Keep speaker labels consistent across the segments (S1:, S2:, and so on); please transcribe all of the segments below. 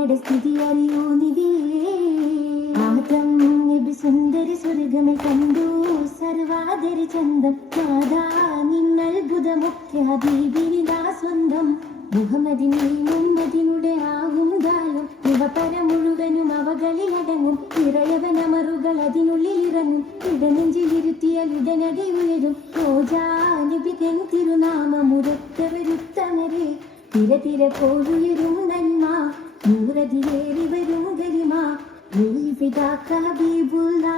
S1: നിങ്ങളുടെ സ്ഥിതി അറിയൂ നിധിയേ ആദം നബി സുന്ദരി സ്വർഗമേ കണ്ടു സർവാദരി ചന്തം നാദാ നിന്നത്ഭുതമൊക്കെ ഹബീബിനിതാ സ്വന്തം മുഹമ്മദിനെ മുഹമ്മദിനുടെ ആകും കാലം യുവപര മുഴുവനും അവകളിലടങ്ങും ഇറയവനമറുകൾ അതിനുള്ളിൽ ഇറങ്ങും ഇടനെഞ്ചിലിരുത്തിയാൽ ഉടനടി ഉയരും തെൻ തിരുനാമമുരത്തവരുത്തമരെ തിര തിര പോലുയരും നന്മ ನೂರದಿರೇರಿವ ನೂಗರಿಮ ನೂರಿಸಿದ ಕಬೀಬುಲ್ಲಾ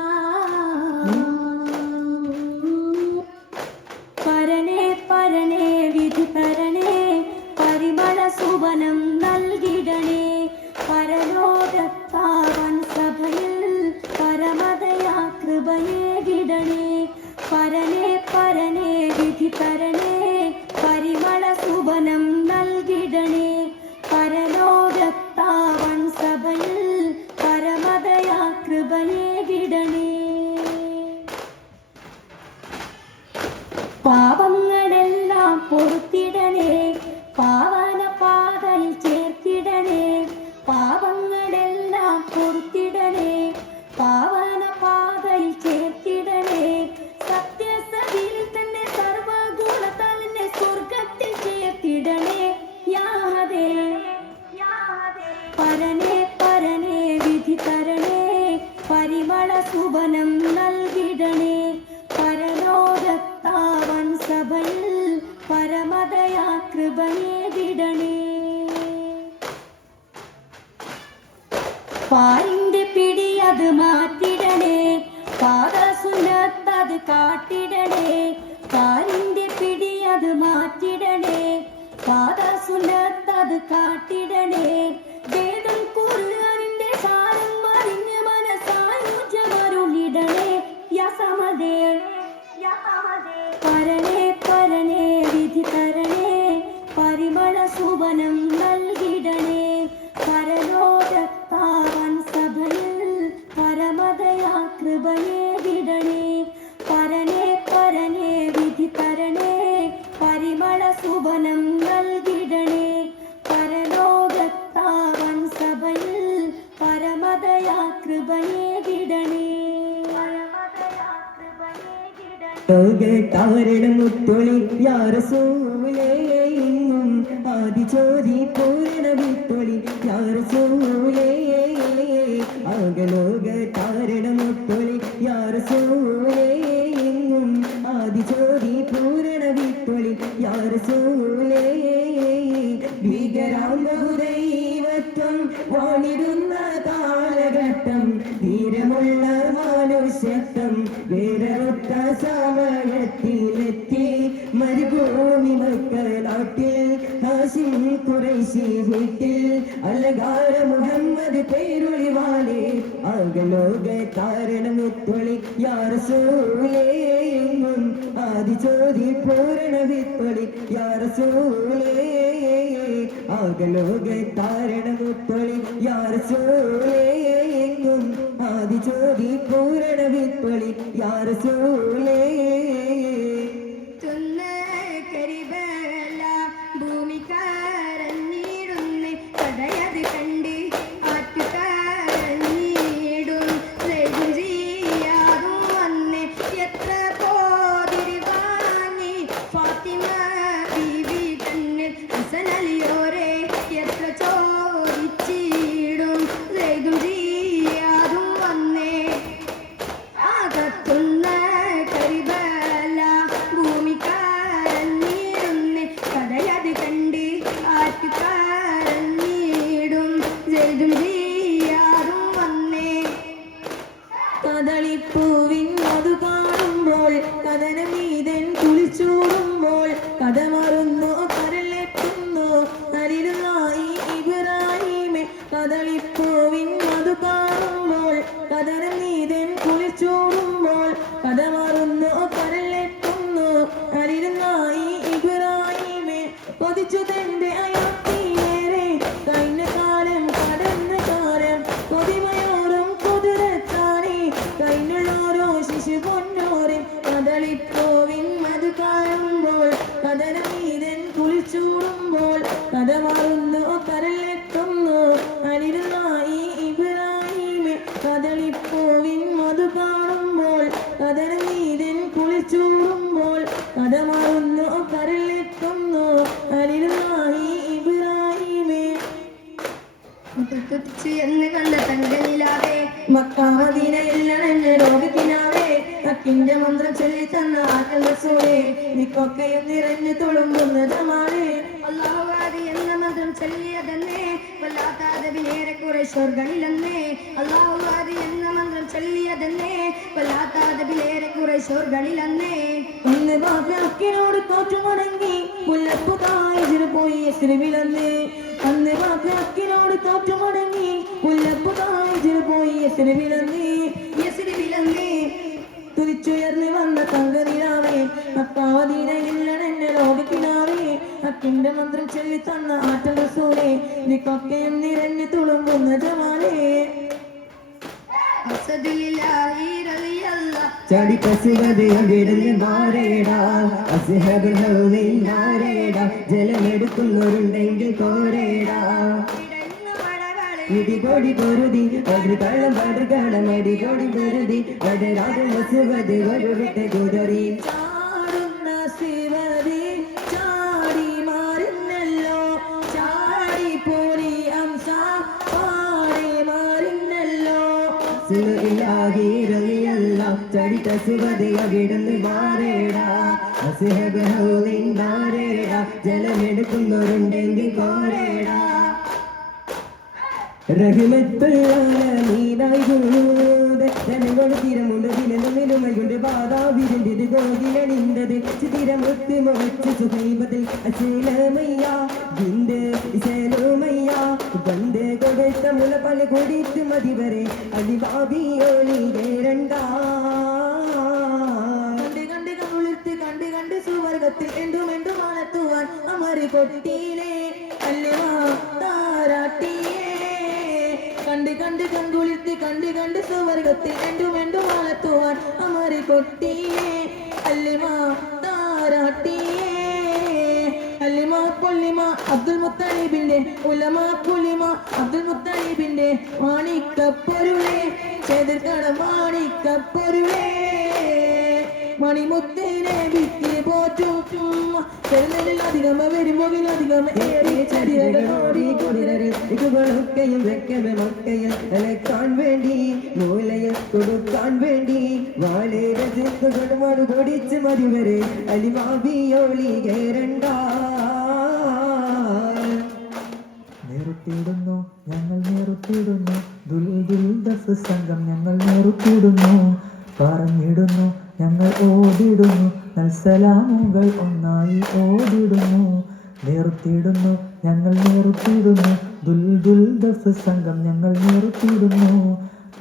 S1: കൃപയേകിടണേ പാരിന്റെ പിടി അത് മാറ്റിടണേ. പാദസുന്നത്തത് കാട്ടിടണേ. പാരിന്റെ പിടി അത് മാറ്റിടണേ. പാദസുന്നത്തത് കാട്ടിടണേ. വേദം കുറുകാനിന്റെ സാരം മറിഞ്ഞ് മനസ്സായുജമരുളിടണേ യസമതേ പരണേ
S2: ലോകത്താരണം മുത്തൊളി യാറസൂലേയും ആദിചോതി പൂരണ വിത്തൊളി യാറസൂലേ ആകലോക താരണം മുത്തൊളി യാറസൂലേയും ആദിചോതി പൂരണ വിത്തൊളി യാറസൂലേ ഭീകരാന്തം വാണിടുന്ന കാലഘട്ടം ധീരമുള്ള മാനുഷ്യത്വം വേറൊത്ത സമയത്തിലെത്തി മരുഭൂമി മക്കളാട്ടിൽ ഹാസിം കുറേശി വീട്ടിൽ അലകാര മുഹമ്മദ് പേരൊളിവാലെ ആകലോക താരണമുത്തൊളി ആദി ആദിചോതി പൂരണ വിത്തൊളി യാറസൂലേ ആകലോക താരണമുത്തൊളി യാറസൂലേയും ആദിചോതി പൂരണ വിത്തൊളി യാറസൂലേ
S1: കരിബല
S2: കദളിപ്പൂവിൻ മധു കാണുമ്പോൾ കഥനമീതൻ കുളിച്ചൂടുമ്പോൾ കഥ മറന്നു കരലെത്തുന്നു അരിരുന്നായി ഇബ്രാഹിമെ കൊതിച്ചു തന്റെ അയോധ്യയിലേറെ കഴിഞ്ഞ കാലം കടന്ന കാലം കൊതിമയോറും കുതിരത്താണി. കൈനുള്ളോരോ ശിശു പൊന്നോരെ കഥളിപ്പോവിൻ മധു കാണുമ്പോൾ നീതൻ കുളിച്ചൂടുമ്പോൾ കഥ
S1: തുതിച്ചു എന്ന് കണ്ട തങ്കനിലാവേ
S2: മക്കാമദീനയില്ലണഞ്ഞ രോഗത്തിനാവേ. അക്കിന്റെ മന്ത്രം ചൊല്ലി തന്ന ആറ്റലസോടെ നിക്കൊക്കെയും നിറഞ്ഞു തുളുമ്പുന്നതമാണ്.
S1: അള്ളാഹുവാദി എന്ന മന്ത്രം ചൊല്ലിയതെന്നേ വല്ലാത്താതവിലേറെ കുറെ ഷോർകളിലെന്നേ അള്ളാഹുവാദി എന്ന മന്ത്രം ചൊല്ലിയതെന്നേ വല്ലാത്താതവിലേറെ കുറെ ഷോർകളിലെന്നേ
S2: ഒന്ന് ബാക്കിനോട് തോറ്റു മുടങ്ങി മുല്ലപ്പു തായതിന് പോയി എസിരിവിലന്ന്. അന്ന് ബാക്കിനോട് തോറ്റു മുടങ്ങി മുല്ലപ്പു തായതിന് പോയി എസിരിവിലന്ന് എസിരിവിലന്ന് തുതിച്ചുയർന്ന് വന്ന തങ്കനിലാവേ അപ്പാവതീനയില്ലണെന്നെ ലോകത്തിനാവേ അക്കിന്റെ മന്ത്രം ചൊല്ലി തന്ന ആറ്റൽ റസൂലേ നിക്കൊക്കെയും നിറഞ്ഞു തുളുമ്പുന്ന
S1: റളിയല്ലാഹ്
S3: ചടി ജലമെടുക്കുന്നവരുണ്ടെങ്കിൽ കോരേടാ.
S2: മാറുന്നല്ലോ. ചാടി പോരി അംസ പാടി മാറുന്നല്ലോ.
S3: ചടി പസുവത് അവിടുന്ന് മാറേടാ. അസുഹബിൻ മാറേടാ. ജലമെടുക്കുന്നവരുണ്ടെങ്കിൽ കോരേടാ. കൊണ്ട് ദിനമിലുമൈകൊണ്ട് ബാധാവിരണ്ടത് ഗോതിലണിന്തത് ചിതിരമുത്ത് മുളച്ച് സുഖൈപതിൽ അശീലമയ്യ ജിന്ത് ഇശലുമയ്യ ബന്ദ് കൊടുത്ത മുല പല കൊടിത്ത് മതിവരെ. അടിവാദിയോളി രണ്ടാ.
S2: കണ്ട് കണ്ട് കണ്ട് സുവർഗത്തിൽ എന്തും എന്തും വളർത്തുവാൻ അമറി കൊട്ടിയിലേ കണ്ട് സ്വർഗത്തിൽ രണ്ടും എന്തും വളർത്തുവാൻ അമറി കൊട്ടിയിലേ അല്ലുവാ താരാട്ടിയേ. അല്ലിമ പൊല്ലിമ അബ്ദുൽ മുത്തലീബിന്റെ ഉലമ പുലിമ അബ്ദുൽ മുത്തലീബിന്റെ മാണിക്കപ്പൊരുളേ ചെതിർക്കട മാണിക്കപ്പൊരുളേ. മണിമുത്തിനെ വിറ്റ് പോറ്റും ചെറുതിൽ അധികം വരുമ്പോൾ അധികം ഏറി ചെടികളോടി
S3: ഇതുകളൊക്കെയും വെക്കവെ മക്കയിൽ അലക്കാൻ വേണ്ടി മൂലയും കൊടുക്കാൻ വേണ്ടി. വാളേരെ ചിത്തുകളുമാട് കൊടിച്ച് മതിവരെ അലിമാവിയോളി കേരണ്ട
S4: നേറുത്തിടുന്നു ഞങ്ങൾ നേറുത്തിടുന്നു ദുൽദുൽ ദഫ് സംഘം ഞങ്ങൾ നേറുത്തിടുന്നു പറഞ്ഞിടുന്നു ഞങ്ങൾ ഓടിടുന്നു. നൽസലാമുകൾ ഒന്നായി ഓടിടുന്നു നിർത്തിയിടുന്നു ഞങ്ങൾ നേറുത്തിടുന്നു ദുൽദുൽ ദഫ് സംഘം ഞങ്ങൾ നിർത്തിയിടുന്നു.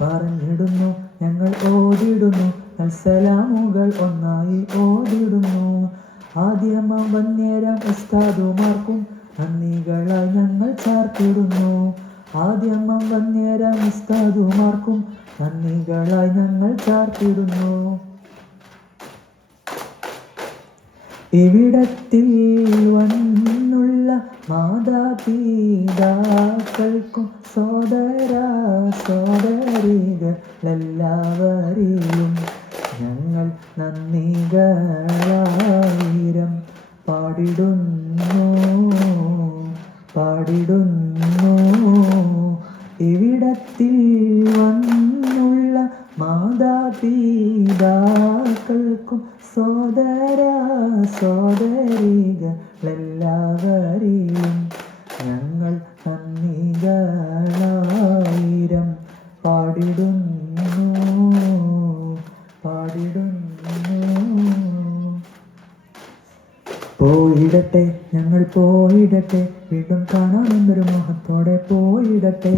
S4: പറഞ്ഞിടുന്നു ഞങ്ങൾ ഓടിടുന്നു നൽസലാമുകൾ ഒന്നായി ഓടിടുന്നു ആദ്യമം വന്നേരം ഉസ്താദുമാർക്കും നന്ദികളായി ഞങ്ങൾ ചാർത്തിടുന്നു ആദ്യമം വന്നേരം ഉസ്താദുമാർക്കും നന്ദികളായി ഞങ്ങൾ ചാർത്തിടുന്നു ഇവിടത്തിൽ വന്നുള്ള മാതാപിതാക്കൾക്കും സോദര സോദരികളെല്ലാവരെയും ഞങ്ങൾ നന്ദികളായിരം പാടിടുന്നു പാടിടുന്നു. ഇവിടത്തിൽ വന്നുള്ള മാതാപിതാക്കൾക്കും സോദര സോദരികളെല്ലാവരെയും ഞങ്ങൾ നന്ദികളായിരം പാടിടുന്നു പാടിടുന്നു. പോയിടട്ടെ ഞങ്ങൾ പോയിടട്ടെ വീണ്ടും കാണാമെന്നൊരു മോഹത്തോടെ പോയിടട്ടെ.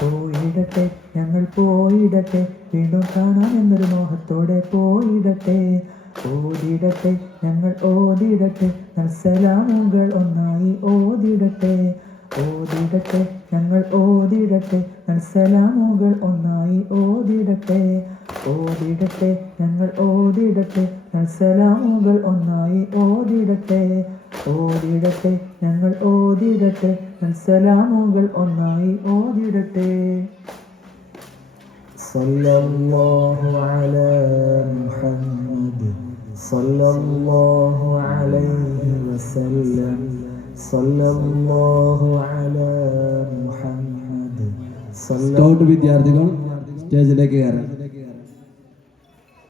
S4: പോയിടട്ടെ ഞങ്ങൾ പോയിടട്ടെ വീണ്ടും കാണാമെന്നൊരു മോഹത്തോടെ പോയിടട്ടെ. ഓടിടട്ടെ ഞങ്ങൾ ഓടിടട്ടെ സലാമുകൾ ഒന്നായി ഓടിടട്ടെ ഓടിടട്ടെ ഞങ്ങൾ ഓടിടട്ടെ സലാമുകൾ ഒന്നായി ഓടിടട്ടെ ഓടിടട്ടെ ഞങ്ങൾ ഓടിടട്ടെ സലാമുകൾ ഒന്നായി ഓതിടട്ടെ. ഓതിടട്ടെ ഞങ്ങൾ ഓതിടട്ടെ സലാമുകൾ ഒന്നായി ഓതിടട്ടെ. സല്ലല്ലാഹു അലാ മുഹമ്മദ് സല്ലല്ലാഹു അലൈഹി വസല്ലം. സല്ലല്ലാഹു അലാ മുഹമ്മദ് സ്കൗട്ട് വിദ്യാർത്ഥികൾ സ്റ്റേജിലേക്ക് കയറാം